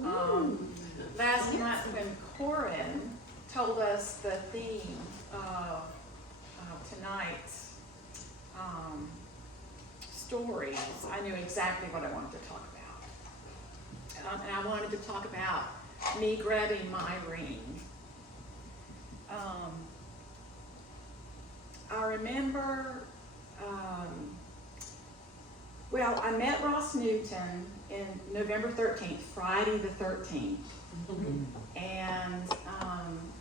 Last month when Corin told us the theme of tonight's stories, I knew exactly what I wanted to talk about. And I wanted to talk about me grabbing my ring. I remember, I met Ross Newton in November 13th, Friday the 13th. And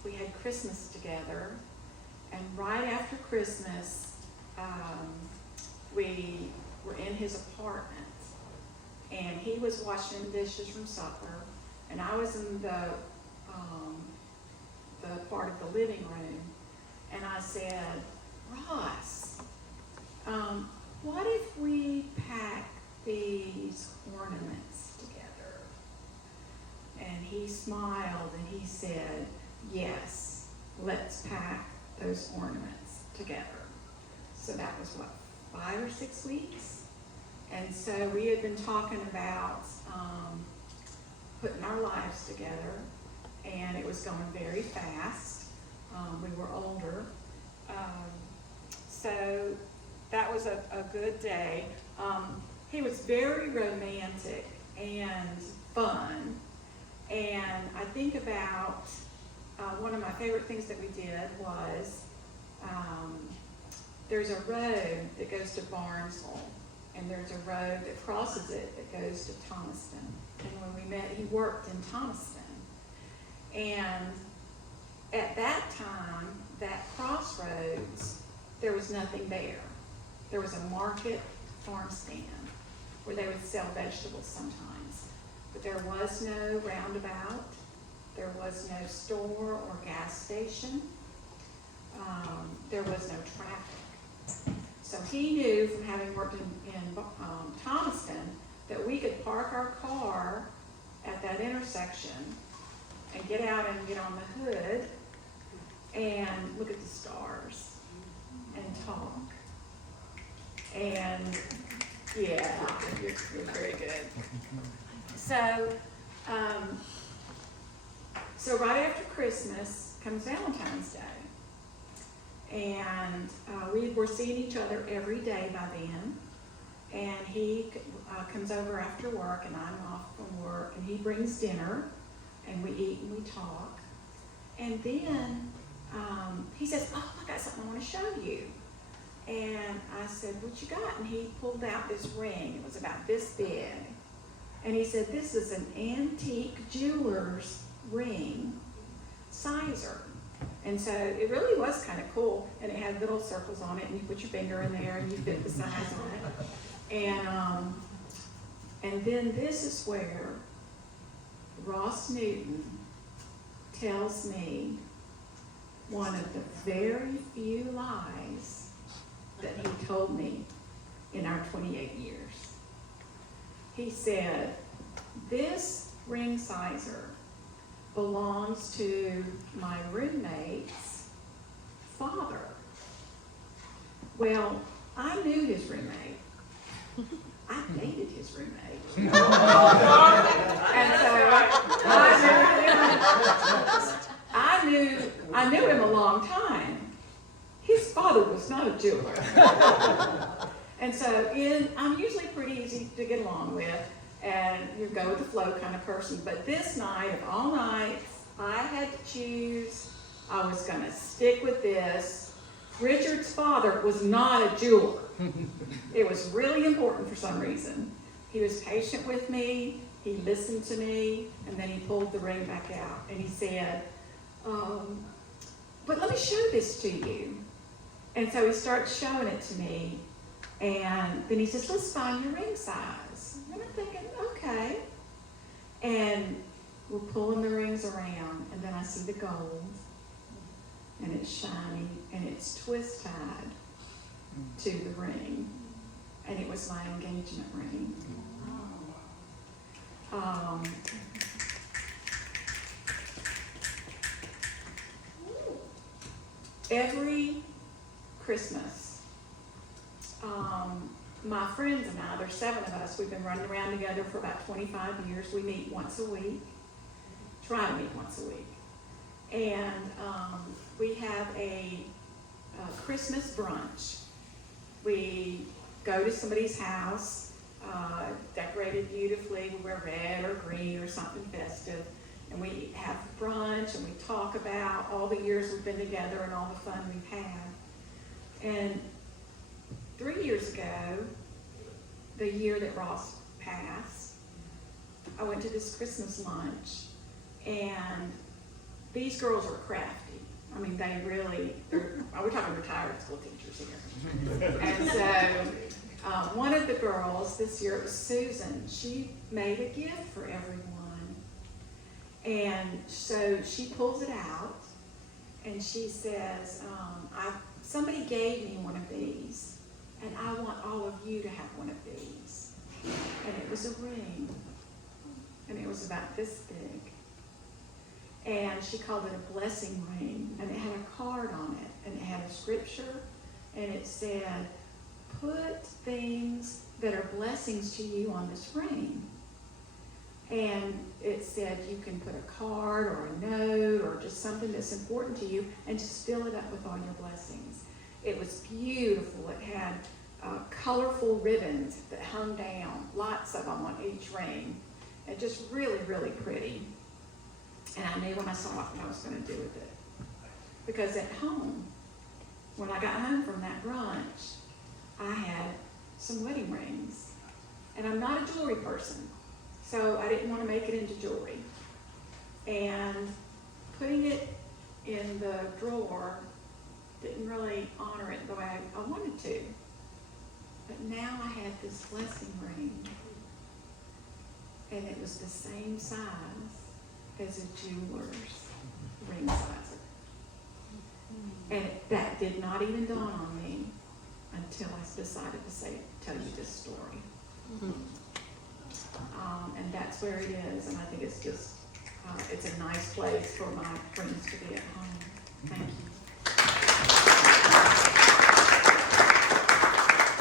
we had Christmas together. And right after Christmas, we were in his apartment. And he was washing dishes from supper. And I was in the part of the living room. And I said, Ross, what if we pack these ornaments together? And he smiled and he said, yes, let's pack those ornaments together. So that was 5 or 6 weeks? And so we had been talking about putting our lives together, and it was going very fast. We were older. So that was a good day. He was very romantic and fun. And I think about one of my favorite things that we did was there's a road that goes to Barnesville, and there's a road that crosses it that goes to Thomaston. And when we met, he worked in Thomaston. And at that time, that crossroads, there was nothing there. There was a market farm stand where they would sell vegetables sometimes. But there was no roundabout. There was no store or gas station. There was no traffic. So he knew from having worked in Thomaston that we could park our car at that intersection and get out and get on the hood and look at the stars and talk. And yeah, you're very good. So right after Christmas comes Valentine's Day. And we were seeing each other every day by then. And he comes over after work, and I'm off from work, and he brings dinner, and we eat and we talk. And then he says, oh, I got something I want to show you. And I said, what you got? And he pulled out this ring. It was about this big. And he said, this is an antique jeweler's ring, sizer. And so it really was kind of cool. And it had little circles on it, and you put your finger in there, and you fit the size on it. And then this is where Ross Newton tells me one of the very few lies that he told me in our 28 years. He said, this ring sizer belongs to my roommate's father. Well, I knew his roommate. I dated his roommate. And so I knew him a long time. His father was not a jeweler. And so I'm usually pretty easy to get along with, and you go with the flow kind of person. But this night, of all nights, I had to choose. I was going to stick with this. Richard's father was not a jeweler. It was really important for some reason. He was patient with me. He listened to me, and then he pulled the ring back out, and he said, but let me show this to you. And so he starts showing it to me, and then he says, let's find your ring size. And I'm thinking, okay. And we're pulling the rings around, and then I see the gold, and it's shiny, and it's twist-tied to the ring, and it was my engagement ring. Every Christmas, my friends and I, there's 7 of us, we've been running around together for about 25 years. We meet once a week, try to meet once a week. And we have a Christmas brunch. We go to somebody's house, decorated beautifully, we wear red or green or something festive, and we have brunch and we talk about all the years we've been together and all the fun we've had. And 3 years ago, the year that Ross passed, I went to this Christmas lunch, and these girls are crafty. I mean, we're talking retired school teachers here. And so, one of the girls this year, it was Susan, she made a gift for everyone. And so she pulls it out, and she says, somebody gave me one of these, and I want all of you to have one of these. And it was a ring, and it was about this big. And she called it a blessing ring, and it had a card on it, and it had a scripture, and it said, put things that are blessings to you on this ring. And it said you can put a card or a note or just something that's important to you and just fill it up with all your blessings. It was beautiful. It had colorful ribbons that hung down, lots of them on each ring, and just really, really pretty. And I knew when I saw it what I was going to do with it. Because at home, when I got home from that brunch, I had some wedding rings. And I'm not a jewelry person, so I didn't want to make it into jewelry. And putting it in the drawer didn't really honor it the way I wanted to. But now I had this blessing ring, and it was the same size as a jeweler's ring size. And that did not even dawn on me until I decided to tell you this story. And that's where it is, and I think it's just, it's a nice place for my friends to be at home. Thank you.